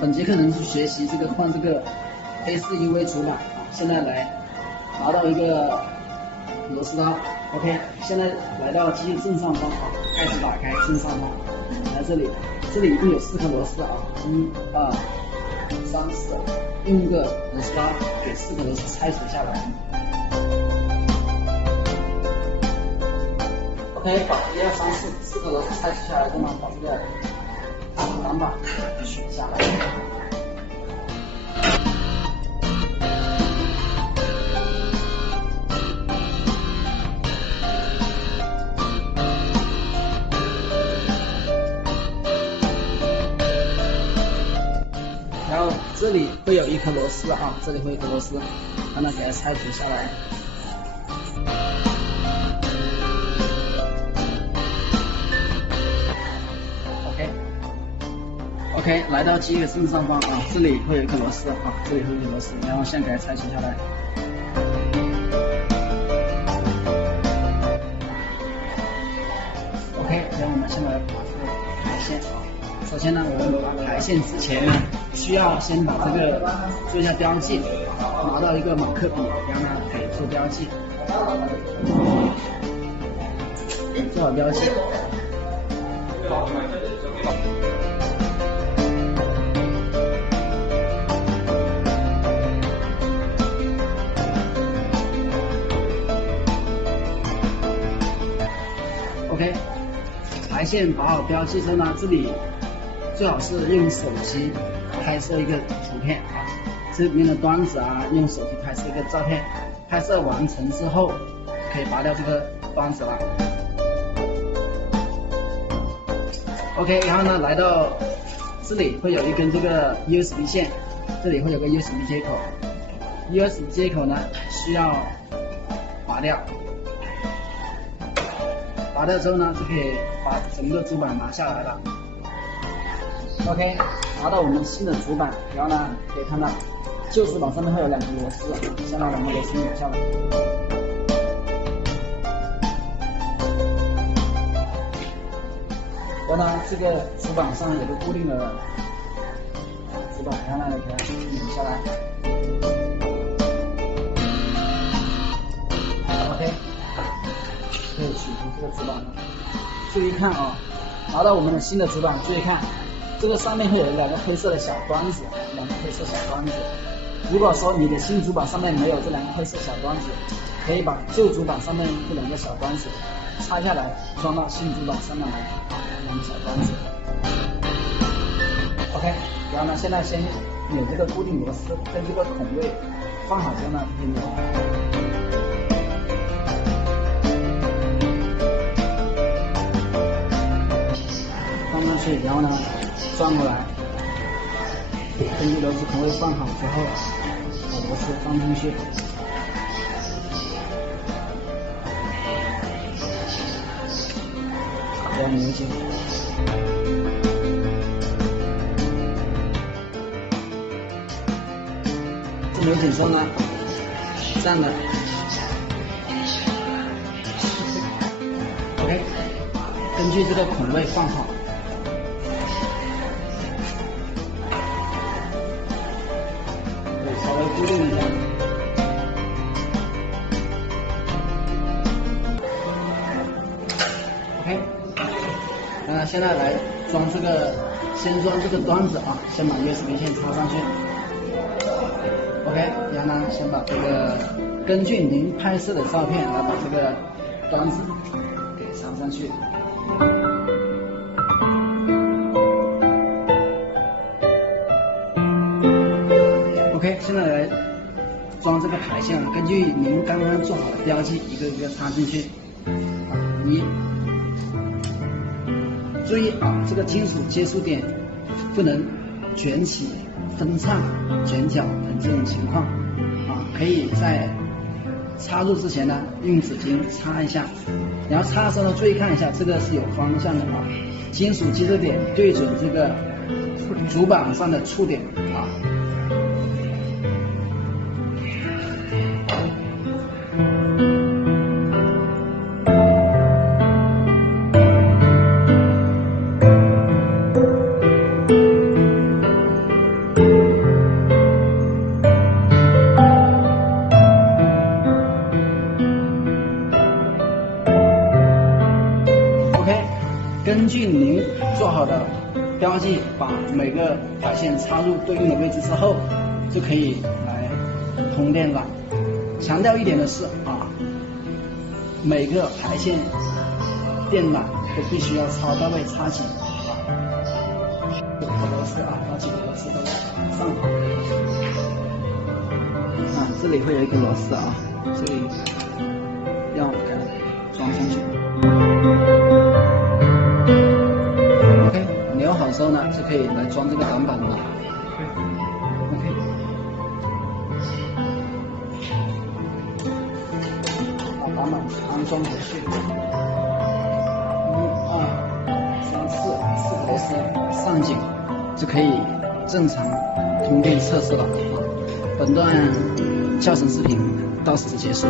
本节课呢是学习这个换这个 A4 UV 主板现在来拿到一个螺丝刀 ，OK， 现在来到机器正上方开始打开正上方，来这里一共有4颗螺丝1、2、3、4，用一个螺丝刀给4个螺丝拆除下来。OK， 把1、2、3、4个螺丝拆除下来之后呢，把这个挡板取下来。然后这里会有一颗螺丝这里会有一颗螺丝，让它给它拆除下来。OK， 来到机器的正上方这里会有一颗螺丝这里会有一颗螺丝，然后先给它拆除下来。OK， 然后我们先来把这个排线首先呢，我们把排线之前呢，需要先把这个做一下标记，拿到一个马克笔，然后呢给做标记，做好标记。OK， 排线把好标记之后呢，这里最好是用手机拍摄一个图片这边的端子用手机拍摄一个照片，拍摄完成之后可以拔掉这个端子了。OK， 然后呢，来到这里会有一根这个 USB 线，这里会有个 USB 接口 ，USB 接口呢需要拔掉。拔掉之后呢，就可以把整个主板拿下来了。OK， 拿到我们新的主板，然后呢，可以看到旧主板上面会有2个螺丝，先把2个螺丝拧下来。然后呢，这个主板上有个固定的主板，然后呢，给它拧下来。OK。可以取出这个主板了。注意看拿到我们的新的主板，注意看，这个上面会有2个黑色的小端子，2个黑色小端子。如果说你的新主板上面没有这2个黑色小端子，可以把旧主板上面这2个小端子拆下来，装到新主板上面来2个小端子。OK， 然后呢，现在先扭这个固定螺丝，跟这个孔位放好之后呢，可以扭。然后呢，转过来，根据螺丝孔位放好之后，把螺丝放进去。这样扭紧。这扭紧之后呢，这样的 ，OK， 根据这个孔位放好。固定一下。OK， 现在来装这个，先装这个端子先把 USB 线插上去。OK， 然后呢，先把这个根据您拍摄的照片来把这个端子给插上去。OK， 现在来装这个排线，根据您刚刚做好的标记，一个一个插进去。注意这个金属接触点不能卷起、分叉、卷角等这种情况可以在插入之前呢，用纸巾擦一下，然后擦的时候呢，注意看一下这个是有方向的金属接触点对准这个主板上的触点做好的标记，把每个排线插入对应的位置之后，就可以来通电了。强调一点的是啊，每个排线电缆都必须要插到位插紧啊。有螺丝啊，把几个螺丝都上好。啊，这里会有一个螺丝啊，这里要给它装上去。OK， 扭好之后呢，就可以来装这个挡板了。OK， 把挡板安装回去。1、2、3、4，4个螺丝上紧，就可以正常通电测试了。本段教程视频到此结束。